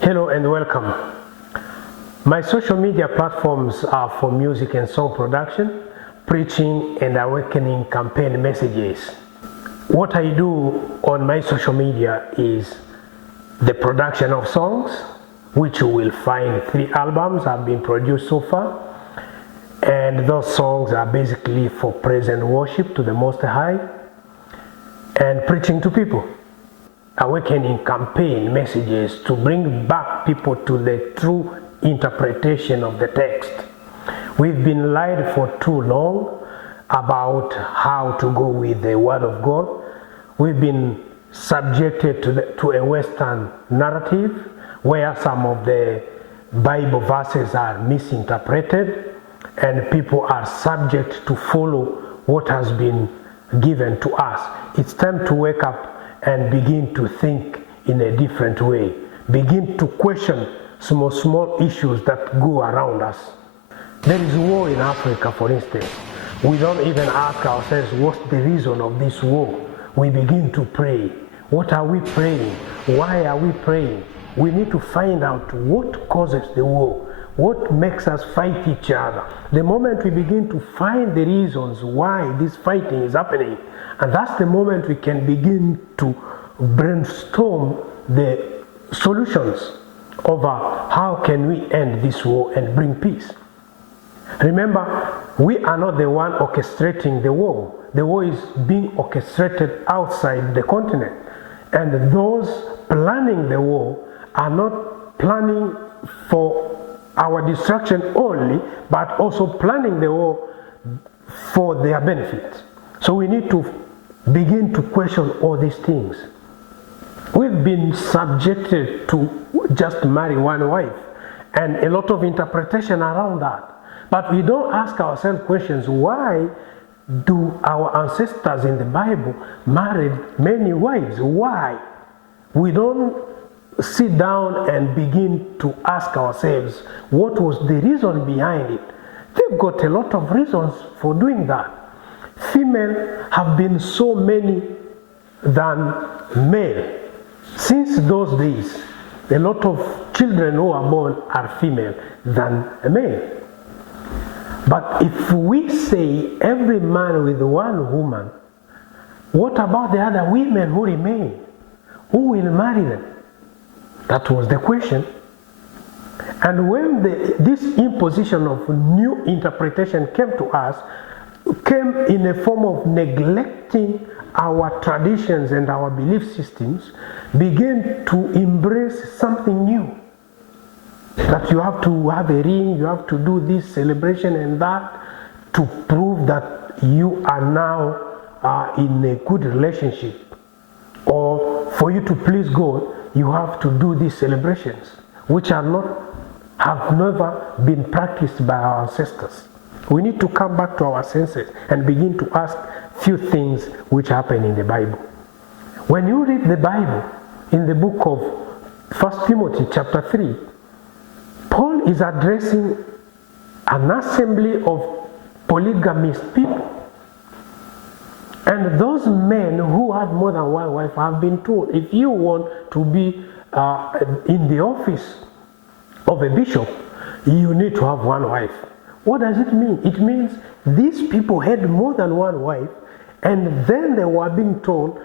Hello and welcome. My social media platforms are for music and song production, preaching and awakening campaign messages. What I do on my social media is the production of songs, which you will find 3 albums have been produced so far. And those songs are basically for praise and worship to the Most High and preaching to people. Awakening campaign messages to bring back people to the true interpretation of the text. We've been lied for too long about how to go with the Word of God. We've been subjected to a Western narrative where some of the Bible verses are misinterpreted and people are subject to follow what has been given to us. It's time to wake up and begin to think in a different way. Begin to question small issues that go around us. There is war in Africa, for instance. We don't even ask ourselves what's the reason of this war. We begin to pray. What are we praying? Why are we praying? We need to find out what causes the war. What makes us fight each other? The moment we begin to find the reasons why this fighting is happening, and that's the moment we can begin to brainstorm the solutions over how can we end this war and bring peace. Remember, we are not the one orchestrating the war. The war is being orchestrated outside the continent. And those planning the war are not planning for our destruction only, but also planning the war for their benefit. So we need to begin to question all these things. We've been subjected to just marry one wife and a lot of interpretation around that. But we don't ask ourselves questions. Why do our ancestors in the Bible married many wives? Why? We don't sit down and begin to ask ourselves what was the reason behind it. They've got a lot of reasons for doing that. Female have been so many than male. Since those days, a lot of children who are born are female than male. But if we say every man with one woman, what about the other women who remain? Who will marry them? That was the question. And when this imposition of new interpretation came to us, came in a form of neglecting our traditions and our belief systems, began to embrace something new. That you have to have a ring, you have to do this celebration and that to prove that you are now in a good relationship. Or for you to please God, you have to do these celebrations, which have never been practiced by our ancestors. We need to come back to our senses and begin to ask few things which happen in the Bible. When you read the Bible in the book of 1 Timothy chapter 3, Paul is addressing an assembly of polygamist people. And those men who have more than one wife have been told, if you want to be in the office of a bishop, you need to have one wife. What does it mean? It means these people had more than one wife, and then they were being told,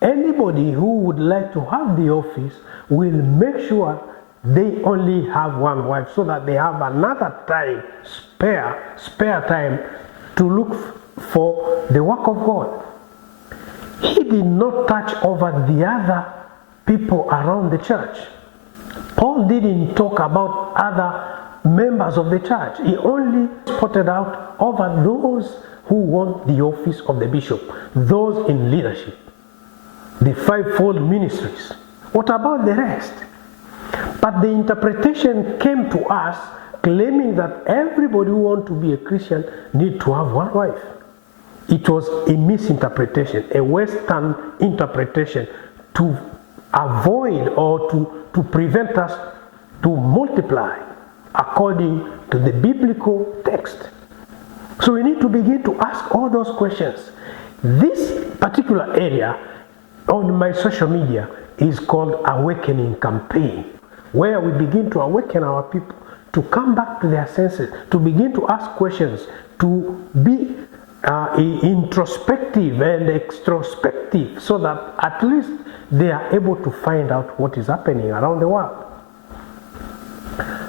anybody who would like to have the office will make sure they only have one wife, so that they have another time, spare time to look for the work of God. He did not touch over the other people around the church. Paul didn't talk about other members of the church. He only spotted out over those who want the office of the bishop, those in leadership, the fivefold ministries. What about the rest? But the interpretation came to us claiming that everybody who wants to be a Christian needs to have one wife. It was a misinterpretation, a Western interpretation to avoid or to prevent us to multiply according to the biblical text. So we need to begin to ask all those questions. This particular area on my social media is called Awakening Campaign. where we begin to awaken our people to come back to their senses, to begin to ask questions, to be introspective and extrospective, so that at least they are able to find out what is happening around the world.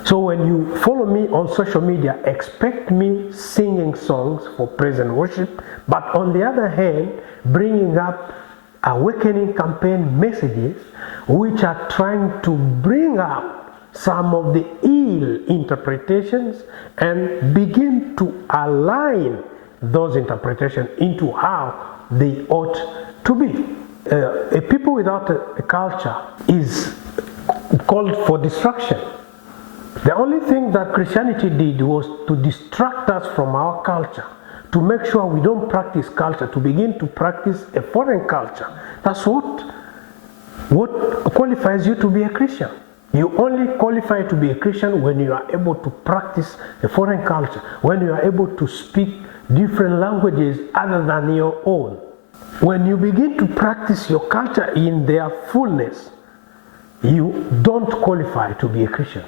So when you follow me on social media, expect me singing songs for praise and worship, but on the other hand, bringing up awakening campaign messages which are trying to bring up some of the ill interpretations and begin to align those interpretations into how they ought to be. A people without a culture is called for destruction. The only thing that Christianity did was to distract us from our culture, to make sure we don't practice culture, to begin to practice a foreign culture. That's what qualifies you to be a Christian. You only qualify to be a Christian when you are able to practice a foreign culture, when you are able to speak different languages other than your own. When you begin to practice your culture in their fullness, you don't qualify to be a Christian.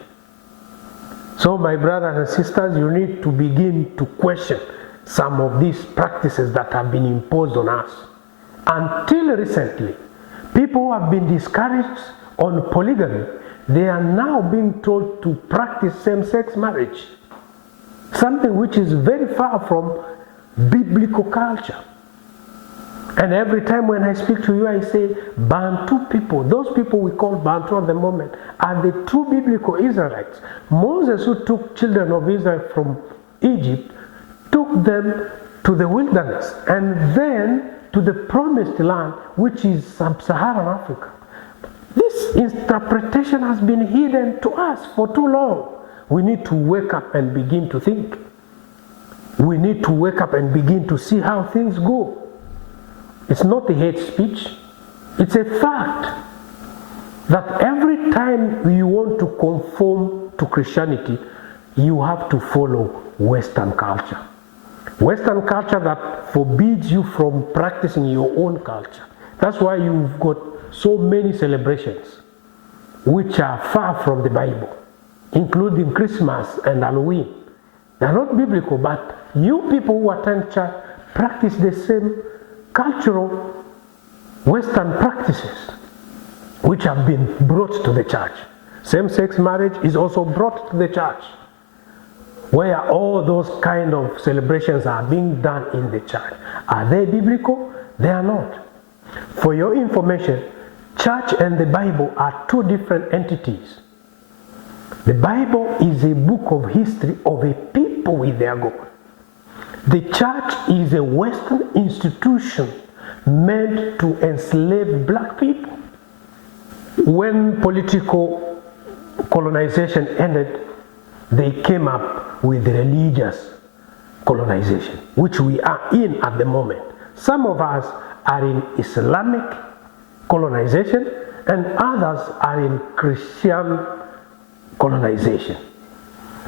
So my brothers and sisters, you need to begin to question some of these practices that have been imposed on us. Until recently, people who have been discouraged on polygamy, they are now being told to practice same-sex marriage, something which is very far from biblical culture. And every time when I speak to you, I say Bantu people, those people we call Bantu at the moment, are the true biblical Israelites. Moses, who took children of Israel from Egypt, took them to the wilderness and then to the promised land, which is sub-Saharan Africa. This interpretation has been hidden to us for too long. We need to wake up and begin to think. We need to wake up and begin to see how things go. It's not a hate speech. It's a fact that every time you want to conform to Christianity, you have to follow Western culture. Western culture that forbids you from practicing your own culture. That's why you've got so many celebrations which are far from the Bible, including Christmas and Halloween. They're not biblical, but you people who attend church practice the same cultural Western practices which have been brought to the church. Same-sex marriage is also brought to the church, where all those kind of celebrations are being done in the church. Are they biblical? They are not. For your information, church and the Bible are two different entities. The Bible is a book of history of a people with their God. The church is a Western institution meant to enslave black people. When political colonization ended, they came up with religious colonization, which we are in at the moment. Some of us are in Islamic colonization and others are in Christian colonization.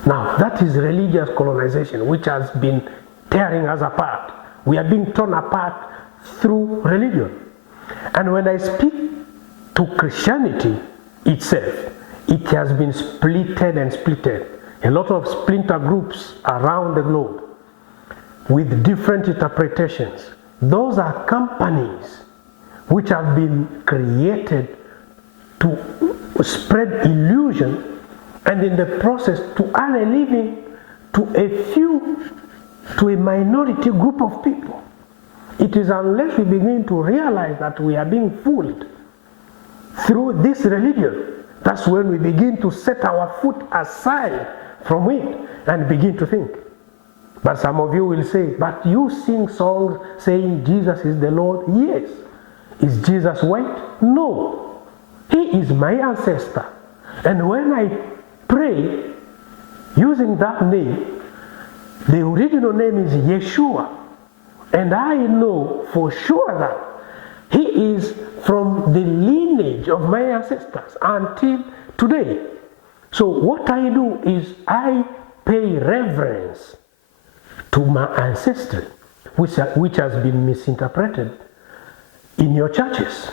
Now, that is religious colonization which has been tearing us apart. We are being torn apart through religion. And when I speak to Christianity itself, it has been splitted and splitted. A lot of splinter groups around the globe with different interpretations. Those are companies which have been created to spread illusion and in the process to earn a living to a minority group of people. It is unless we begin to realize that we are being fooled through this religion, that's when we begin to set our foot aside from it and begin to think. But some of you will say, but you sing songs saying Jesus is the Lord. Yes. Is Jesus white? No. He is my ancestor. And when I pray using that name, the original name is Yeshua. And I know for sure that he is from the lineage of my ancestors until today. So what I do is I pay reverence to my ancestry, which has been misinterpreted in your churches.